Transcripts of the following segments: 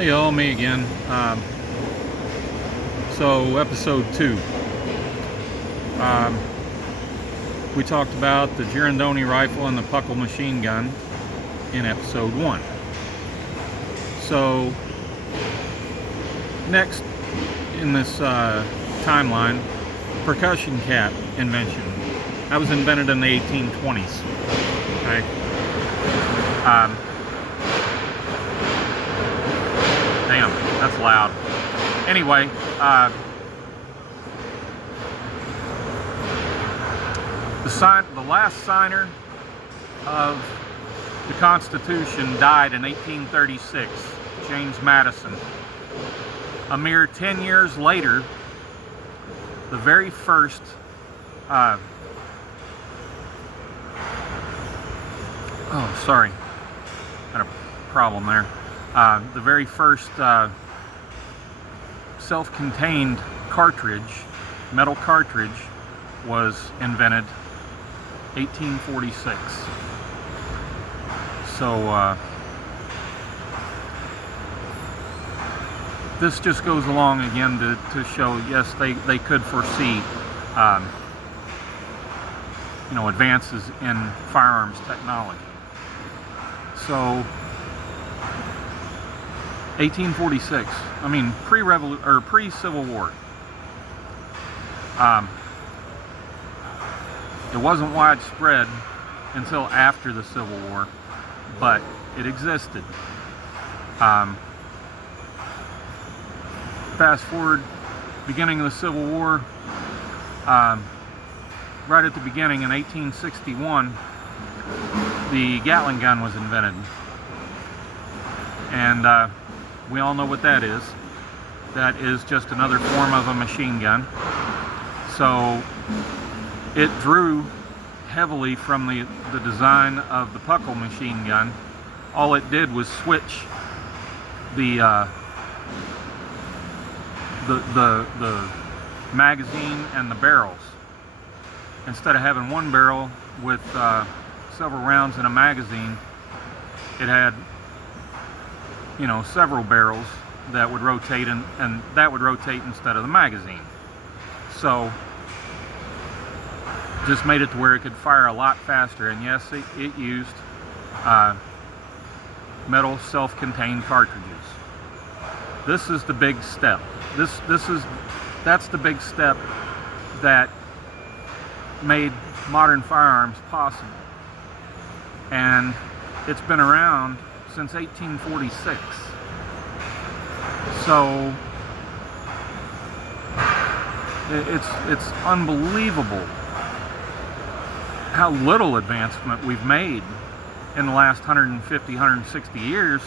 Hey y'all, me again. So episode 2. We talked about the Girandoni rifle and the Puckle machine gun in episode 1. So next in this timeline, percussion cap invention. That was invented in the 1820s. Okay. Damn, that's loud. Anyway, the last signer of the Constitution died in 1836, James Madison. A mere 10 years later, the very first sorry, had a problem there. The very first self-contained cartridge, metal cartridge, was invented 1846. So this just goes along again to show, yes, they could foresee advances in firearms technology. So 1846, I mean pre-Civil War. It wasn't widespread until after the Civil War, but it existed. Fast forward, beginning of the Civil War, right at the beginning in 1861, the Gatling gun was invented. And we all know what that is. That is just another form of a machine gun. So it drew heavily from the design of the Puckle machine gun. All it did was switch the magazine and the barrels. Instead of having one barrel with several rounds in a magazine, it had several barrels that would rotate, and that would rotate instead of the magazine. So just made it to where it could fire a lot faster. And yes, it used metal self-contained cartridges. This is the big step. That's the big step that made modern firearms possible. And it's been around since 1846. So it's unbelievable how little advancement we've made in the last 150, 160 years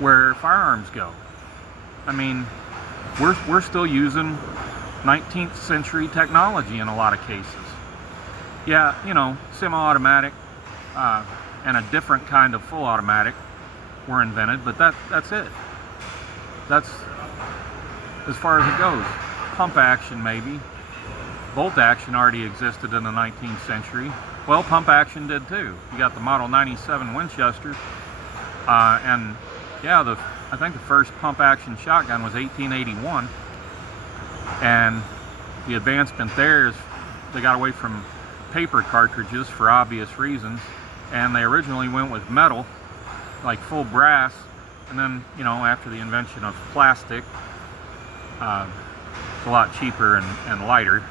where firearms go. I mean, we're still using 19th century technology in a lot of cases. Yeah, semi-automatic and a different kind of full automatic were invented, but that's it. That's as far as it goes. Pump action, maybe. Bolt action already existed in the 19th century. Well, pump action did too. You got the Model 97 Winchester, and yeah, I think the first pump action shotgun was 1881, and the advancement there is they got away from paper cartridges for obvious reasons, and they originally went with metal, like full brass, and then after the invention of plastic, it's a lot cheaper and lighter.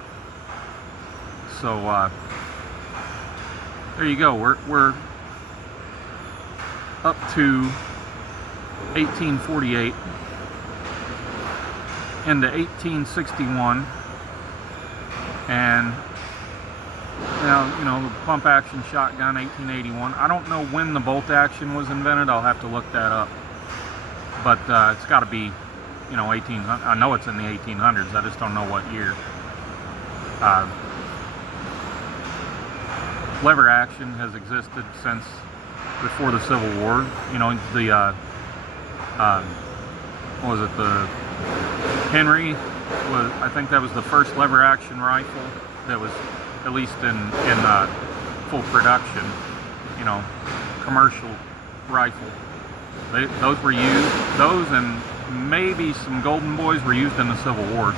So there you go. We're up to 1848 into 1861, and now the pump action shotgun 1881. I don't know when the bolt action was invented. I'll have to look that up, but it's got to be 1800. I know it's in the 1800s. I just don't know what year. Lever action has existed since before the Civil War. What was it? The Henry was, I think that was the first lever action rifle that was at least in full production, commercial rifle. Those were used. Those and maybe some Golden Boys were used in the Civil War.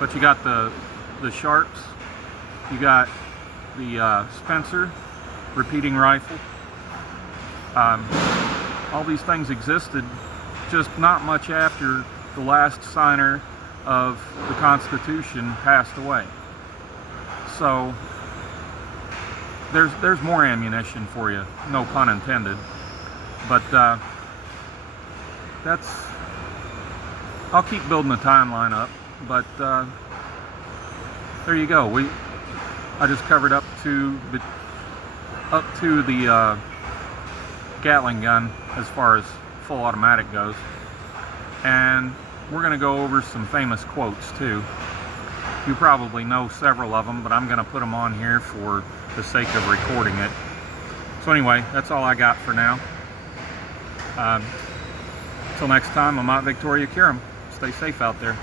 But you got the Sharps. You got the Spencer repeating rifle. All these things existed just not much after the last signer of the Constitution passed away. So there's more ammunition for you, no pun intended. But I'll keep building the timeline up. But there you go. I just covered up to the Gatling gun as far as full automatic goes, and we're going to go over some famous quotes too. You probably know several of them, but I'm going to put them on here for the sake of recording it. So anyway, that's all I got for now. Until next time, I'm Mount Victoria Kiram. Stay safe out there.